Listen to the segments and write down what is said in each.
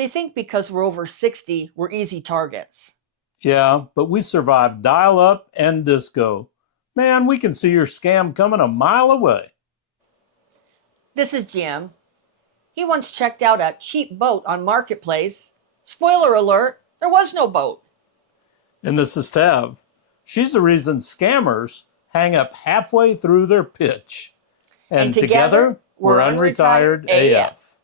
They think because we're over 60, we're easy targets. Yeah, but we survived dial-up and disco. Man, we can see your scam coming a mile away. This is Jim. He once checked out a cheap boat on Marketplace. Spoiler alert, there was no boat. And this is Tav. She's the reason scammers hang up halfway through their pitch. And together, we're Unretired AF.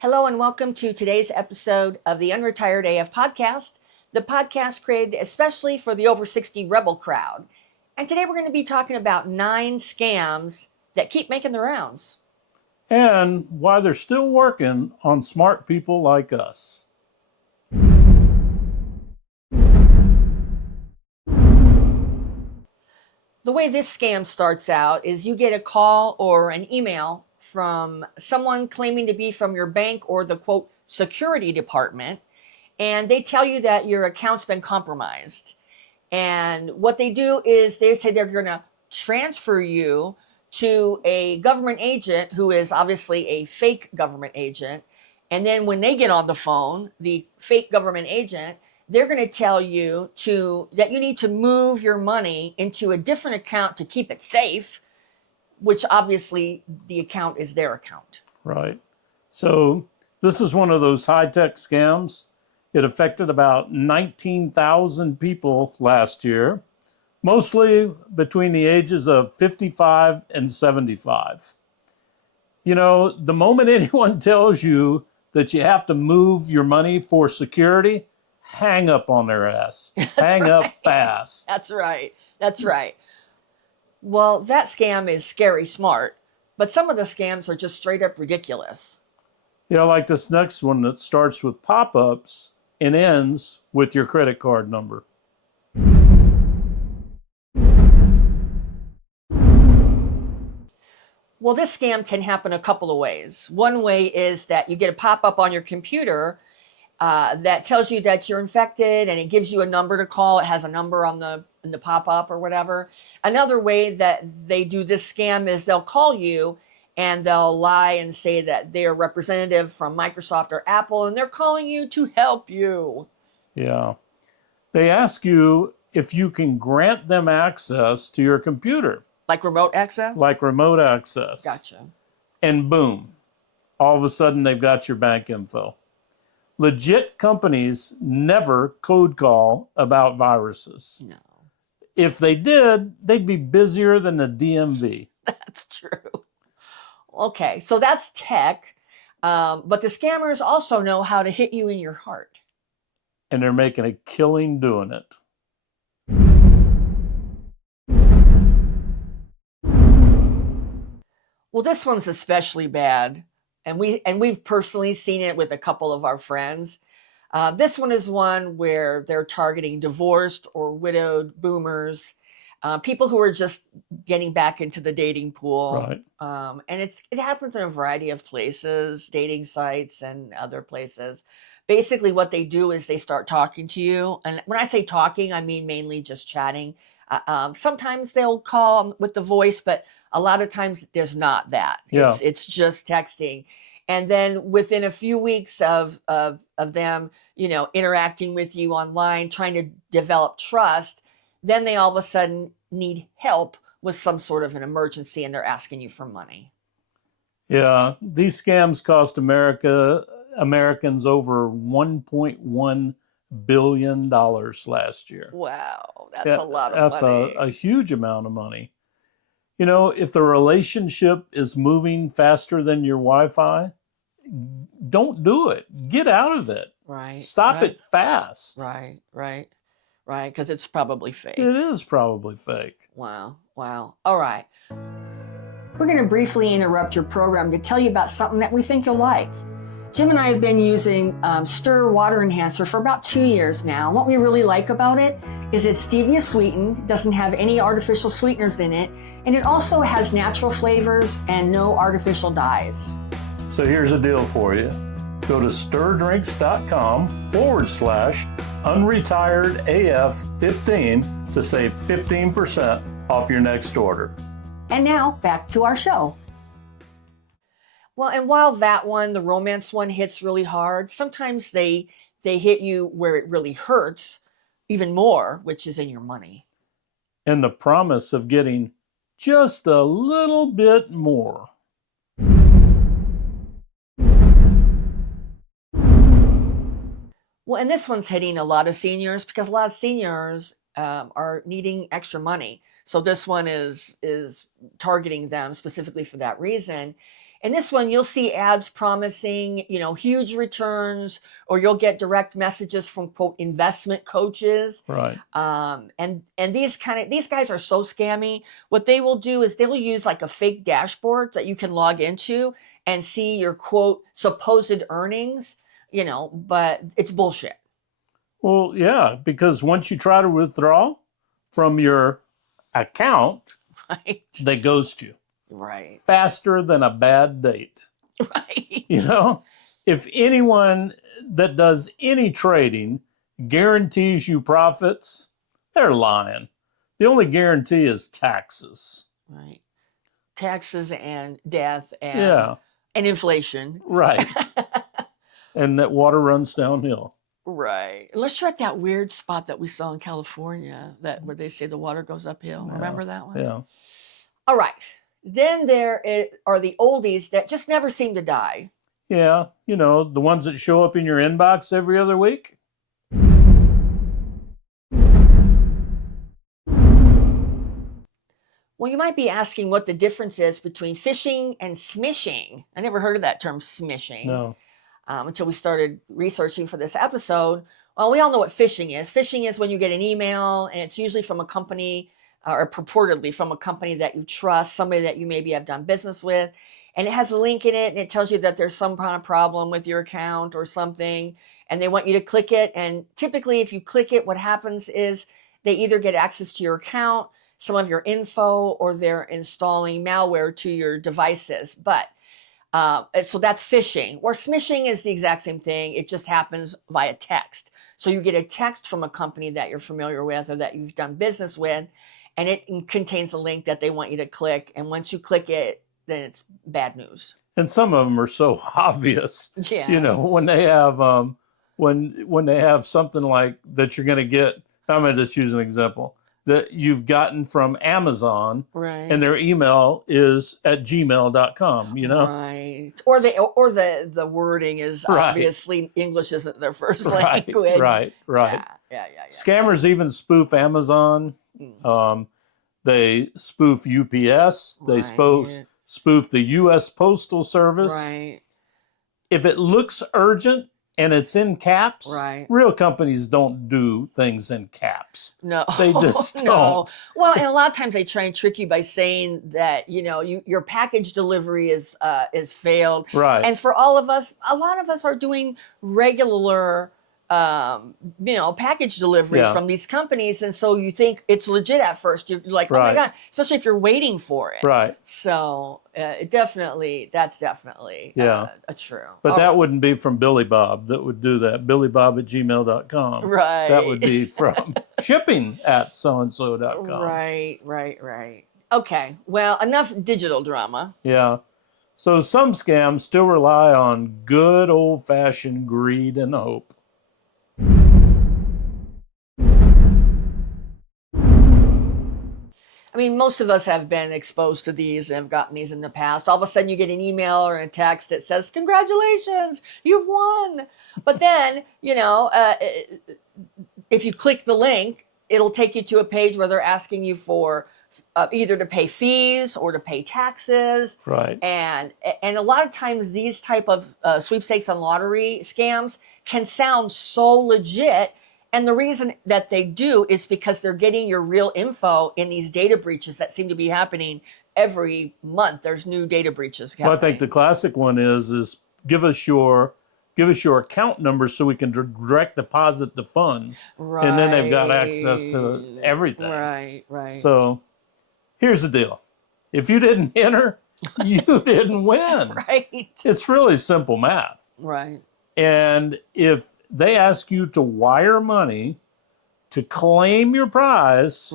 Hello and welcome to today's episode of the Unretired AF podcast, the podcast created especially for the over 60 rebel crowd. And today we're going to be talking about 9 scams that keep making the rounds. And why they're still working on smart people like us. The way this scam starts out is you get a call or an email from someone claiming to be from your bank or the quote security department, and they tell you that your account's been compromised. And what they do is they say they're going to transfer you to a government agent who is obviously a fake government agent. And then when they get on the phone, the fake government agent, they're going to tell you that you need to move your money into a different account to keep it safe, which obviously the account is their account. Right. So this is one of those high-tech scams. It affected about 19,000 people last year, mostly between the ages of 55 and 75. You know, the moment anyone tells you that you have to move your money for security, hang up on their ass. Hang right. up fast. That's right. That's right. Well, that scam is scary smart, but some of the scams are just straight up ridiculous. Yeah, like this next one that starts with pop-ups and ends with your credit card number. Well, this scam can happen a couple of ways. One way is that you get a pop-up on your computer that tells you that you're infected, and it gives you a number to call. It has a number in the pop-up or whatever. Another way that they do this scam is they'll call you and they'll lie and say that they're a representative from Microsoft or Apple, and they're calling you to help you. Yeah. They ask you if you can grant them access to your computer. Like remote access? Like remote access. Gotcha. And boom, all of a sudden they've got your bank info. Legit companies never code call about viruses. No. If they did, they'd be busier than the DMV. That's true. Okay, so that's tech, but the scammers also know how to hit you in your heart. And they're making a killing doing it. Well, this one's especially bad. And we've personally seen it with a couple of our friends. This one is one where they're targeting divorced or widowed boomers, people who are just getting back into the dating pool. Right. And it happens in a variety of places, dating sites and other places. Basically, what they do is they start talking to you. And when I say talking, I mean mainly just chatting. Sometimes they'll call with the voice, but a lot of times there's not that. Yeah. It's just texting. And then within a few weeks of them, interacting with you online, trying to develop trust, then they all of a sudden need help with some sort of an emergency and they're asking you for money. Yeah, these scams cost Americans over $1.1 billion last year. Wow, that's a lot of that's money. That's a huge amount of money. You know, if the relationship is moving faster than your Wi-Fi, don't do it. Get out of it. Right. Stop it fast. Right. Because it's probably fake. It is probably fake. Wow. All right. We're going to briefly interrupt your program to tell you about something that we think you'll like. Jim and I have been using Stir Water Enhancer for about 2 years now. And what we really like about it is it's stevia sweetened, doesn't have any artificial sweeteners in it, and it also has natural flavors and no artificial dyes. So here's a deal for you. Go to stirdrinks.com/unretiredaf15 to save 15% off your next order. And now back to our show. Well, and while that one, the romance one, hits really hard, sometimes they hit you where it really hurts even more, which is in your money. And the promise of getting just a little bit more. Well, and this one's hitting a lot of seniors because a lot of seniors are needing extra money. So this one is targeting them specifically for that reason. And this one, you'll see ads promising, huge returns, or you'll get direct messages from quote investment coaches. Right. And these guys are so scammy. What they will do is they will use like a fake dashboard that you can log into and see your quote supposed earnings, but it's bullshit. Well, yeah, because once you try to withdraw from your account, Right. they ghost you. Right. Faster than a bad date. Right. If anyone that does any trading guarantees you profits, they're lying. The only guarantee is taxes. Right. Taxes and death and inflation. Right. And that water runs downhill. Right. Unless you're at that weird spot that we saw in California, where they say the water goes uphill. Yeah. Remember that one? Yeah. All right. Then there are the oldies that just never seem to die. Yeah. The ones that show up in your inbox every other week. Well, you might be asking what the difference is between phishing and smishing. I never heard of that term, smishing. No. Until we started researching for this episode. Well, we all know what phishing is. Phishing is when you get an email and it's usually from a company or purportedly from a company that you trust, somebody that you maybe have done business with, and it has a link in it and it tells you that there's some kind of problem with your account or something, and they want you to click it. And typically if you click it, what happens is they either get access to your account, some of your info, or they're installing malware to your devices. So that's phishing. Or smishing is the exact same thing. It just happens via text. So you get a text from a company that you're familiar with or that you've done business with, and it contains a link that they want you to click. And once you click it, then it's bad news. And some of them are so obvious. Yeah. When they have when they have something like that you're going to get. I'm going to just use an example that you've gotten from Amazon, Right. and their email is at gmail.com, Right. Or the wording is obviously English isn't their first language. Right. Yeah. Scammers even spoof Amazon. They spoof UPS. They spoof the U.S. Postal Service. Right. If it looks urgent and it's in caps, real companies don't do things in caps. No, they just don't. Well, and a lot of times they try and trick you by saying that your package delivery is failed. Right. And for all of us, a lot of us are doing regular package delivery from these companies, and so you think it's legit at first. You're like, oh my God, especially if you're waiting for it. Right. So that's definitely a true. But that wouldn't be from Billy Bob that would do that. BillyBob@gmail.com. Right. That would be from shipping at soandso.com. Right. Okay. Well, enough digital drama. Yeah. So some scams still rely on good old-fashioned greed and hope. I mean, most of us have been exposed to these and have gotten these in the past. All of a sudden you get an email or a text that says, congratulations, you've won. But then, if you click the link, it'll take you to a page where they're asking you for either to pay fees or to pay taxes. Right. And a lot of times these type of sweepstakes and lottery scams can sound so legit. And the reason that they do is because they're getting your real info in these data breaches that seem to be happening every month. There's new data breaches happening. Well, I think the classic one is give us your account number so we can direct deposit the funds. Right. And then they've got access to everything. Right. So here's the deal. If you didn't enter, you didn't win. Right. It's really simple math. Right. And if they ask you to wire money to claim your prize,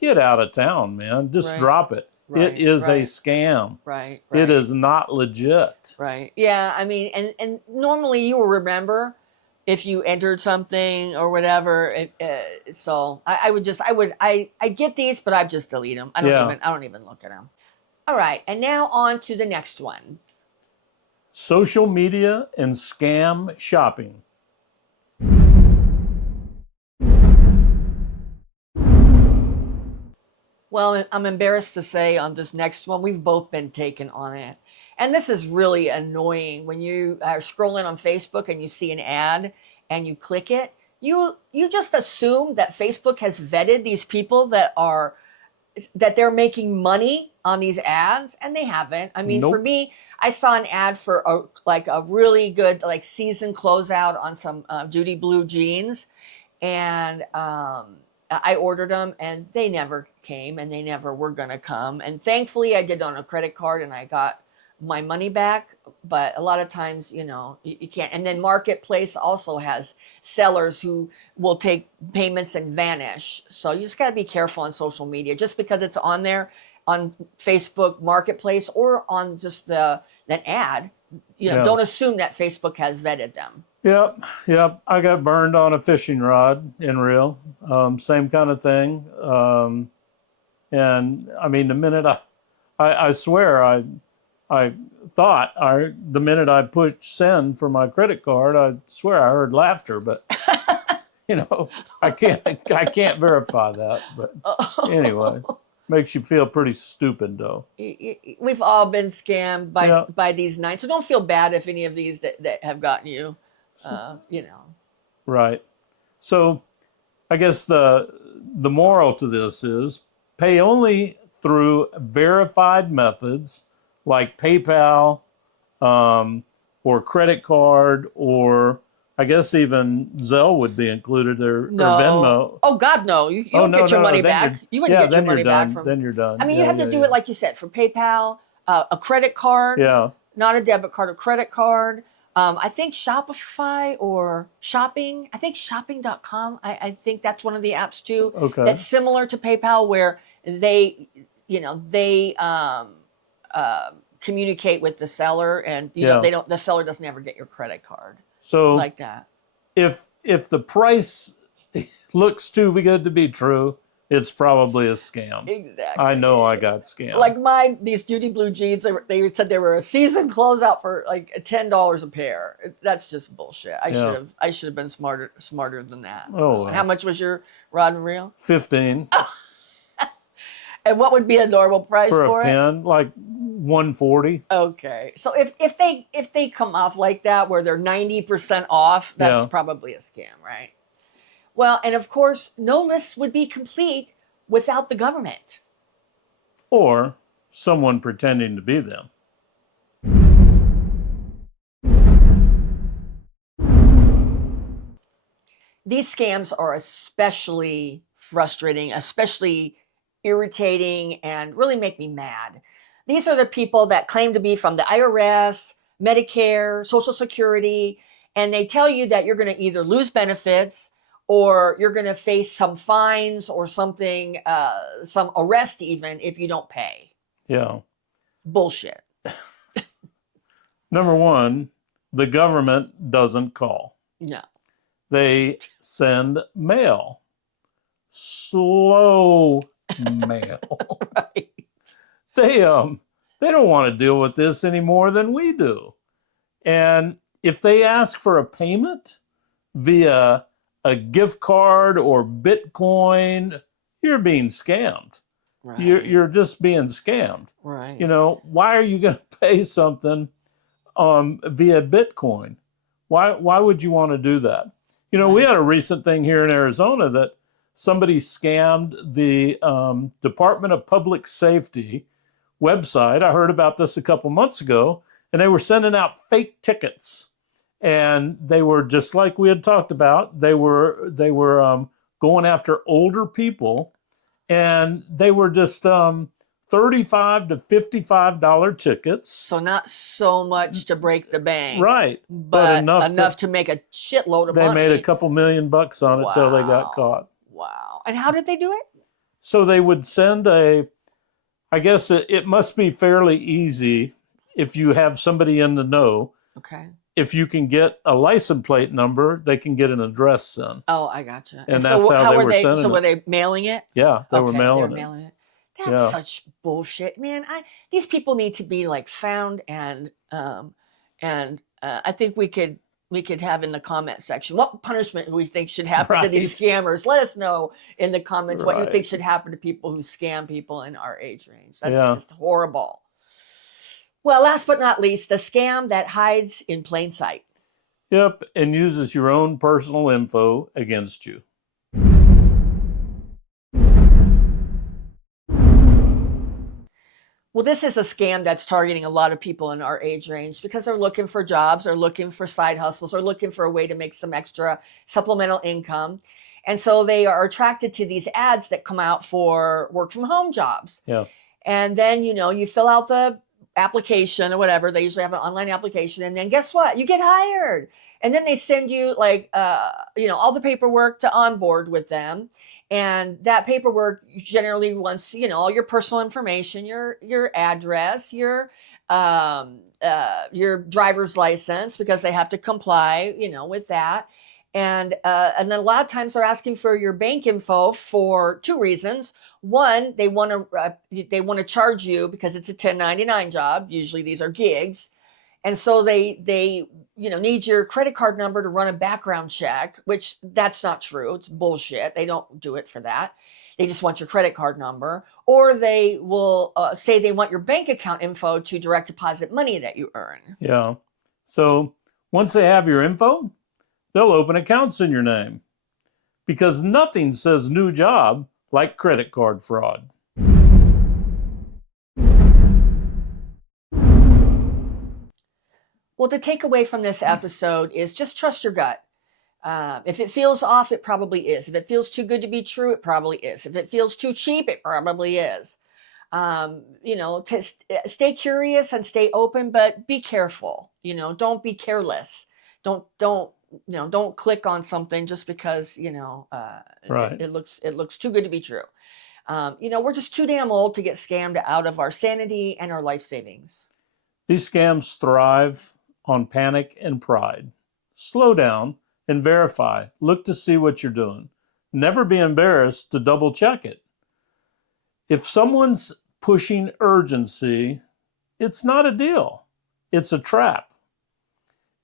get out of town, man. Just Right. drop it. Right. It is a Right. scam. Right. It Right. is not legit. Right. Yeah. I mean, and normally you will remember if you entered something or whatever. So I get these, but I just delete them. Yeah. I don't even look at them. All right. And now on to the next one. Social media and scam shopping. Well, I'm embarrassed to say on this next one, we've both been taken on it. And this is really annoying when you are scrolling on Facebook and you see an ad and you click it. You just assume that Facebook has vetted these people that they're making money on these ads, and they haven't. I mean, for Nope. me, I saw an ad for a really good like season closeout on some Duty Blue jeans, and I ordered them, and they never came, and they never were gonna come. And thankfully, I did on a credit card, and I got my money back. But a lot of times, you can't. And then Marketplace also has sellers who will take payments and vanish. So you just got to be careful on social media. Just because it's on there on Facebook Marketplace or on just an ad, Yeah. don't assume that Facebook has vetted them. Yep. I got burned on a fishing rod in real. Same kind of thing. And I mean, the minute I swear I thought the minute I pushed send for my credit card, I swear I heard laughter, but I can't verify that. But anyway, makes you feel pretty stupid though. We've all been scammed by these nights, so don't feel bad if any of these that have gotten you. Right. So I guess the moral to this is pay only through verified methods like PayPal or credit card, or I guess even Zelle would be included, or Venmo. Oh God, no! You don't get your money back. You wouldn't get your money back from. Then you're done. I mean, you have to do it like you said for PayPal, a credit card. Yeah. Not a debit card, a credit card. I think Shopify or Shopping. I think Shopping.com. I think that's one of the apps too. Okay. That's similar to PayPal, where they communicate with the seller, and the seller doesn't ever get your credit card. So like that. If the price looks too good to be true, it's probably a scam. Exactly. I know I got scammed. Like these Duty Blue jeans, they said they were a season closeout for like $10 a pair. That's just bullshit. I should have been smarter than that. Oh, well. How much was your rod and reel? 15. And what would be a normal price for a pen? Like 140. Okay, so if they come off like that, where they're 90% off, that's probably a scam, right? Well, and of course, no list would be complete without the government. Or someone pretending to be them. These scams are especially frustrating, especially irritating, and really make me mad. These are the people that claim to be from the IRS, Medicare, Social Security, and they tell you that you're going to either lose benefits or you're going to face some fines or something, some arrest even, if you don't pay. Yeah. Bullshit. Number one, the government doesn't call. No. They send mail. Slow mail. Right. They don't want to deal with this any more than we do. And if they ask for a payment via a gift card or Bitcoin, you're being scammed. Right. You're just being scammed. Right. Why are you going to pay something via Bitcoin? Why would you want to do that? We had a recent thing here in Arizona that somebody scammed the Department of Public Safety website. I heard about this a couple months ago, and they were sending out fake tickets. And they were just like we had talked about. They were going after older people, and they were just $35 to $55 tickets. So not so much to break the bank, right? But enough to make a shitload of money. They made a couple $1 million on it till they got caught. Wow! And how did they do it? So they would send I guess it must be fairly easy if you have somebody in the know. Okay. If you can get a license plate number, they can get an address sent. Oh, I gotcha. And And that's so how how they were were they? So sending were it. they mailing it? Yeah, they were Okay, they were mailing it. mailing it. That's Yeah. such bullshit, man. These people need to be like found and I think we could have in the comment section what punishment we think should happen to these Right. scammers. Let us know in the comments what you think Right. should happen to people who scam people in our age range. That's Yeah. just horrible. Well, last but not least, the scam that hides in plain sight. Yep. And uses your own personal info against you. Well, this is a scam that's targeting a lot of people in our age range because they're looking for jobs, or looking for side hustles, or looking for a way to make some extra supplemental income. And so they are attracted to these ads that come out for work from home jobs. Yeah. And then, you fill out the application or whatever. They usually have an online application. And then guess what? You get hired. And then they send you like, all the paperwork to onboard with them. And that paperwork generally wants, all your personal information, your address, your driver's license, because they have to comply, with that. And then a lot of times they're asking for your bank info for two reasons. One, they want to charge you because it's a 1099 job. Usually these are gigs, and so they need your credit card number to run a background check, which that's not true. It's bullshit. They don't do it for that. They just want your credit card number, or they will say they want your bank account info to direct deposit money that you earn. Yeah. So once they have your info, they'll open accounts in your name, because nothing says new job like credit card fraud. Well, the takeaway from this episode is just trust your gut. If it feels off, it probably is. If it feels too good to be true, it probably is. If it feels too cheap, it probably is. Stay curious and stay open, but be careful. Don't be careless. Don't click on something just because Right. it looks too good to be true. We're just too damn old to get scammed out of our sanity and our life savings. These scams thrive on panic and pride. Slow down and verify. Look to see what you're doing. Never be embarrassed to double check it. If someone's pushing urgency, it's not a deal. It's a trap.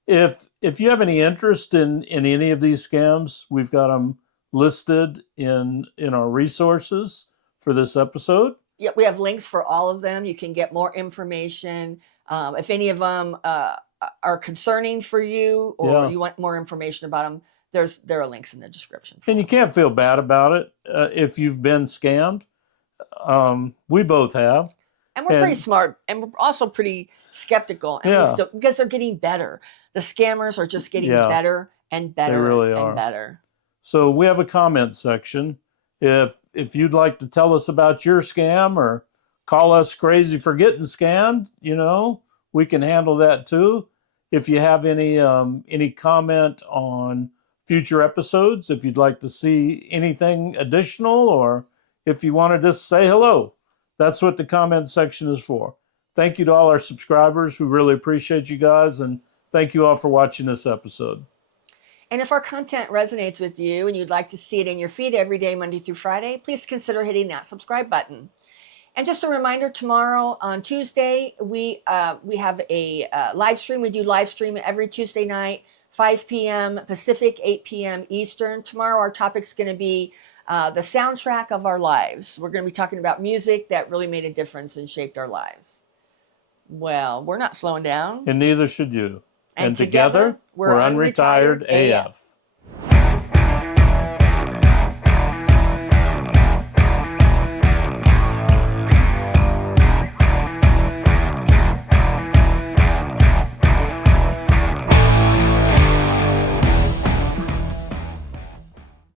If you have any interest in any of these scams, we've got them listed in our resources for this episode. Yeah, we have links for all of them. You can get more information. If any of them are concerning for you, or you want more information about them, there are links in the description. And you can't feel bad about it if you've been scammed. We both have. And we're pretty smart, and we're also pretty skeptical. And because they're getting better. The scammers are just getting better and better. They really are. And better. So we have a comment section. If you'd like to tell us about your scam, or call us crazy for getting scammed, we can handle that too. If you have any comment on future episodes, if you'd like to see anything additional, or if you want to just say hello, that's what the comment section is for. Thank you to all our subscribers. We really appreciate you guys, and thank you all for watching this episode. And if our content resonates with you and you'd like to see it in your feed every day, Monday through Friday, please consider hitting that subscribe button. And just a reminder, tomorrow on Tuesday, we have a live stream. We do live stream every Tuesday night, 5 p.m. Pacific, 8 p.m. Eastern. Tomorrow our topic's going to be the soundtrack of our lives. We're going to be talking about music that really made a difference and shaped our lives. Well, we're not slowing down. And neither should you. And together, we're Unretired AF.